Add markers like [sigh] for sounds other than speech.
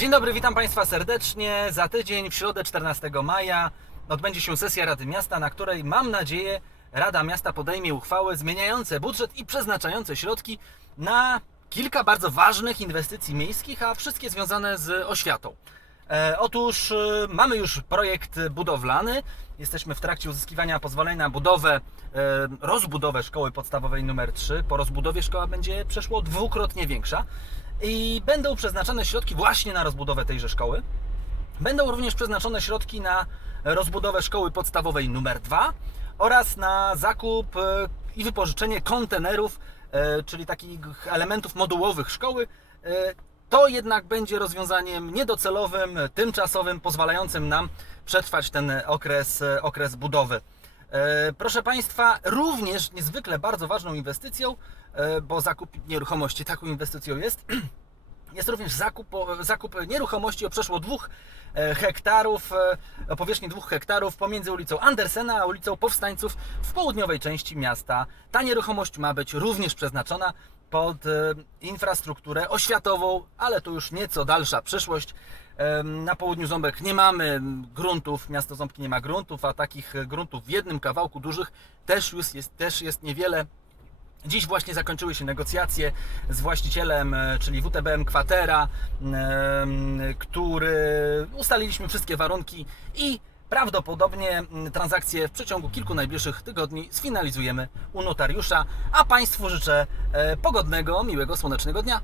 Dzień dobry, witam Państwa serdecznie. Za tydzień, w środę 14 maja, odbędzie się sesja Rady Miasta, na której mam nadzieję Rada Miasta podejmie uchwały zmieniające budżet i przeznaczające środki na kilka bardzo ważnych inwestycji miejskich, a wszystkie związane z oświatą. E, Otóż e, mamy już projekt budowlany. Jesteśmy w trakcie uzyskiwania pozwolenia na budowę, e, rozbudowę szkoły podstawowej numer 3. Po rozbudowie szkoła będzie przeszło dwukrotnie większa i będą przeznaczone środki właśnie na rozbudowę tejże szkoły. Będą również przeznaczone środki na rozbudowę szkoły podstawowej numer 2 oraz na zakup i wypożyczenie kontenerów, czyli takich elementów modułowych szkoły. To jednak będzie rozwiązaniem niedocelowym, tymczasowym, pozwalającym nam przetrwać ten okres, okres budowy. E, Proszę Państwa, również niezwykle bardzo ważną inwestycją, e, bo zakup nieruchomości taką inwestycją jest, [clears throat] jest również zakup, o- zakup nieruchomości o przeszło dwóch e, hektarów, e, o powierzchni dwóch hektarów pomiędzy ulicą Andersena a ulicą Powstańców w południowej części miasta. Ta nieruchomość ma być również przeznaczona pod e, infrastrukturę oświatową, ale to już nieco dalsza przyszłość. Na południu Ząbek nie mamy gruntów, miasto Ząbki nie ma gruntów, a takich e, gruntów w jednym kawałku dużych też już jest, też jest niewiele. Dziś właśnie zakończyły się negocjacje z właścicielem, e, czyli WTBM Kwatera, em, który ustaliliśmy wszystkie warunki i prawdopodobnie transakcję w przeciągu kilku najbliższych tygodni sfinalizujemy u notariusza, a Państwu życzę e, pogodnego, miłego, słonecznego dnia.